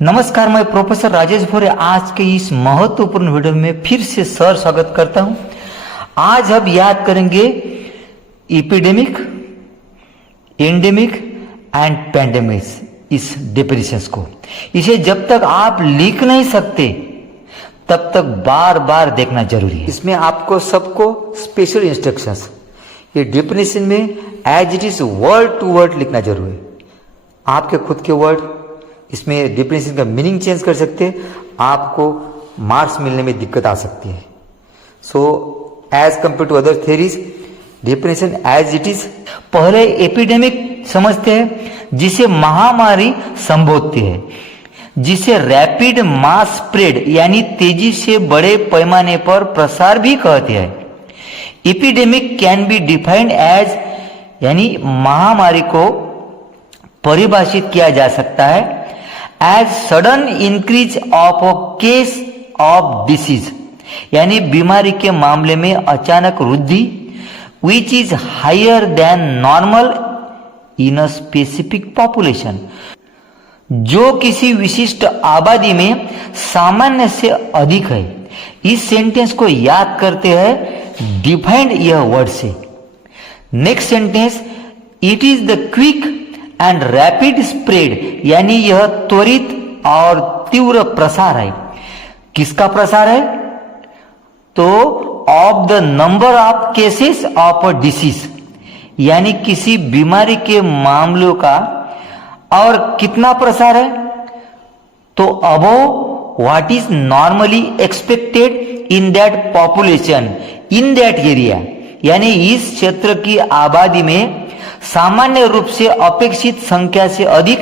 नमस्कार, मैं प्रोफेसर राजेश भोरे आज के इस महत्वपूर्ण वीडियो में फिर से सर स्वागत करता हूं। आज हम याद करेंगे एपिडेमिक, एंडेमिक एंड पैंडेमिक्स, इस डेफिनेशंस को। इसे जब तक आप लिख नहीं सकते तब तक बार बार देखना जरूरी है। इसमें आपको सबको स्पेशल इंस्ट्रक्शंस, ये डेफिनेशन में as it is word to word लिखना जरूरी है। आपके खुद के वर्ड इसमें डेफिनेशन का मीनिंग चेंज कर सकते हैं, आपको मार्क्स मिलने में दिक्कत आ सकती है। So as compare to other theories, definition as it is. पहले एपिडेमिक समझते हैं, जिसे महामारी संबोधती है, जिसे रैपिड मास स्प्रेड यानी तेजी से बड़े पैमाने पर प्रसार भी कहते हैं। Epidemic can be defined as, यानी महामारी को परिभाषित किया जा सकता है as sudden increase of a case of disease, यानी बीमारी के मामले में अचानक वृद्धि, which is higher than normal in a specific population, जो किसी विशिष्ट आबादी में सामान्य से अधिक है। इस सेंटेंस को याद करते हैं डिफाइंड यह वर्ड से। Next sentence, it is the quick and rapid spread, यानी यह त्वरित और तीव्र प्रसार है। किसका प्रसार है? तो of the number of cases of a disease, यानी किसी बीमारी के मामलों का। और कितना प्रसार है? तो above what is normally expected in that population in that area, यानी इस क्षेत्र की आबादी में सामान्य रूप से अपेक्षित संख्या से अधिक।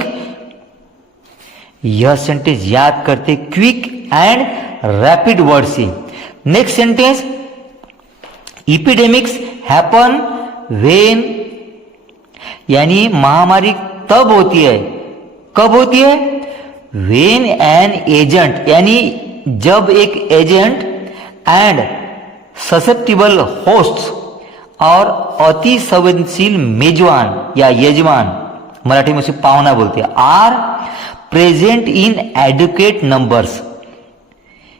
यह सेंटेंस याद करते क्विक एंड रैपिड वर्ड से। Next sentence, epidemics happen when, यानी महामारी तब होती है। कब होती है? व्हेन एन एजेंट, यानी जब एक एजेंट एंड ससेप्टिबल होस्ट और अति संवेदनशील मेजबान या यजमान, मराठी में उसे पाहुणा बोलते हैं, are present in adequate numbers,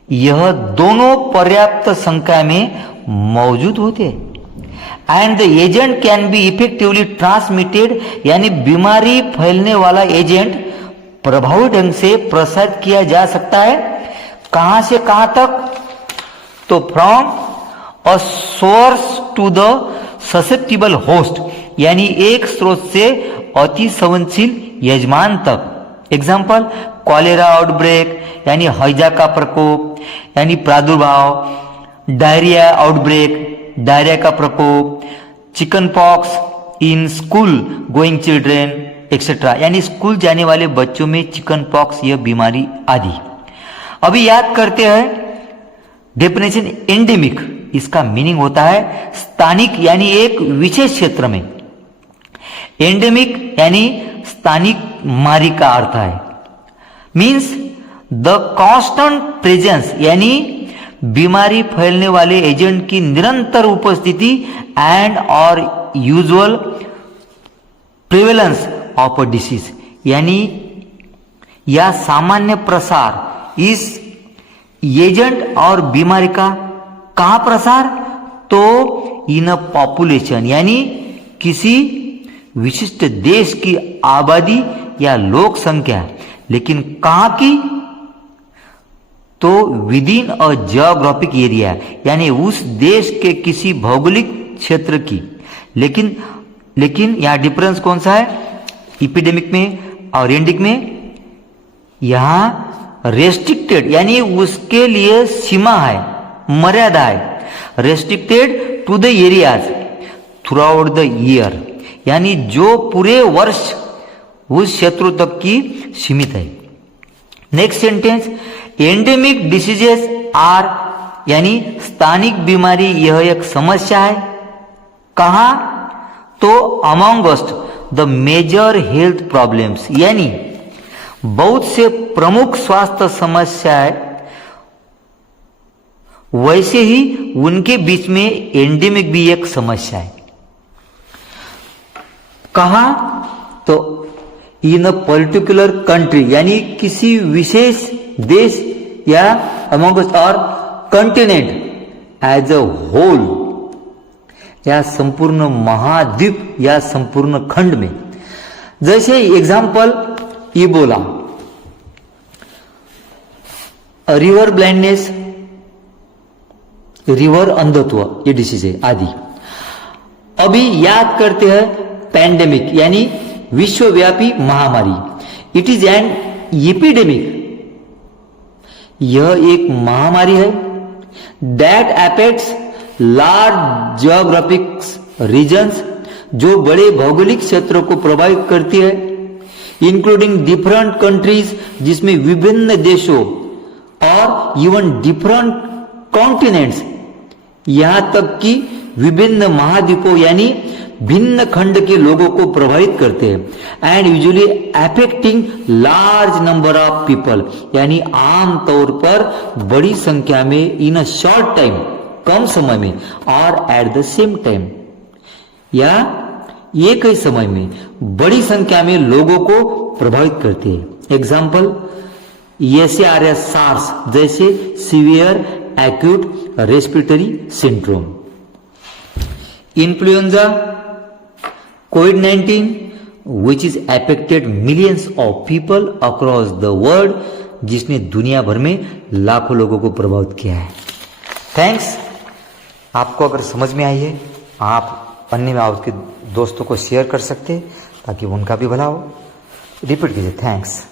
यह दोनों पर्याप्त संख्या में मौजूद होते हैं। And the agent can be effectively transmitted, यानी बीमारी फैलने वाला एजेंट प्रभावी ढंग से प्रसारित किया जा सकता है। कहां से कहां तक? तो from a source to the susceptible host, यानी एक स्रोत से अति संवेदनशील यजमान तक। एग्जाम्पल, कॉलेरा आउटब्रेक, यानी हैजा का प्रकोप यानी प्रादुर्भाव, डायरिया आउटब्रेक, डायरिया का प्रकोप, chicken pox in school going children etcetera, यानी स्कूल जाने वाले बच्चों में चिकन पॉक्स यह बीमारी आदि। अभी याद करते हैं डेफिनेशन एंडेमिक। इसका मीनिंग होता है स्थानिक, यानी एक विशेष क्षेत्र में। एंडेमिक यानी स्थानिक बीमारी का अर्थ है, मीन्स द कांस्टेंट प्रेजेंस, यानी बीमारी फैलने वाले एजेंट की निरंतर उपस्थिति एंड और usual prevalence of a disease, यानी या सामान्य प्रसार इस एजेंट और बीमारी का। कहां प्रसार? तो इन अ पॉपुलेशन, यानी किसी विशिष्ट देश की आबादी या लोक संख्या। लेकिन कहां की? तो with in a geographic area, यानी उस देश के किसी भौगोलिक क्षेत्र की। लेकिन यहां डिफरेंस कौन सा है एपिडेमिक में और एंडेमिक में? यहां रेस्ट्रिक्टेड, यानी उसके लिए सीमा है, मर्यादा है। Restricted to the areas throughout the year, यानी जो पूरे वर्ष उस क्षेत्रों तक की सीमित है। Next sentence, endemic diseases are, यानी स्थानिक बीमारी यह एक समस्या है। कहां? तो amongst the major health problems, यानी बहुत से प्रमुख स्वास्थ्य समस्याएं, वैसे ही उनके बीच में एंडेमिक भी एक समस्या है। कहां? तो इन अ पर्टिकुलर कंट्री, यानी किसी विशेष देश या अमंगस्ट और कंटिनेंट एज अ होल, या संपूर्ण महाद्वीप या संपूर्ण खंड में। जैसे example Ebola, river blindness, river अंधत्व, ये डिसीज है आदि। अभी याद करते हैं पैंडेमिक, यानी विश्वव्यापी महामारी। इट इज एन एपिडेमिक, यह एक महामारी है that affects large geographic regions, जो बड़े भौगोलिक क्षेत्रों को प्रभावित करती है, इंक्लूडिंग डिफरेंट कंट्रीज, जिसमें विभिन्न देशों और इवन डिफरेंट कॉन्टिनेंट्स, यहां तक कि विभिन्न महाद्वीपों यानी भिन्न खंड के लोगों को प्रभावित करते हैं। And usually affecting large number of people, यानी आमतौर पर बड़ी संख्या में इन अ शॉर्ट टाइम, कम समय में, और एट द सेम टाइम, या एक ही समय में बड़ी संख्या में लोगों को प्रभावित करते हैं। एग्जाम्पल SARS, सार्स जैसे severe acute respiratory syndrome. Influenza, COVID-19, which is affected millions of people across the world, जिसने दुनिया भर में लाखों लोगों को प्रभावित किया है। थैंक्स। आपको अगर समझ में आई है, आप अन्य में आपके दोस्तों को शेयर कर सकते हैं ताकि उनका भी भला हो। रिपीट कीजिए। थैंक्स।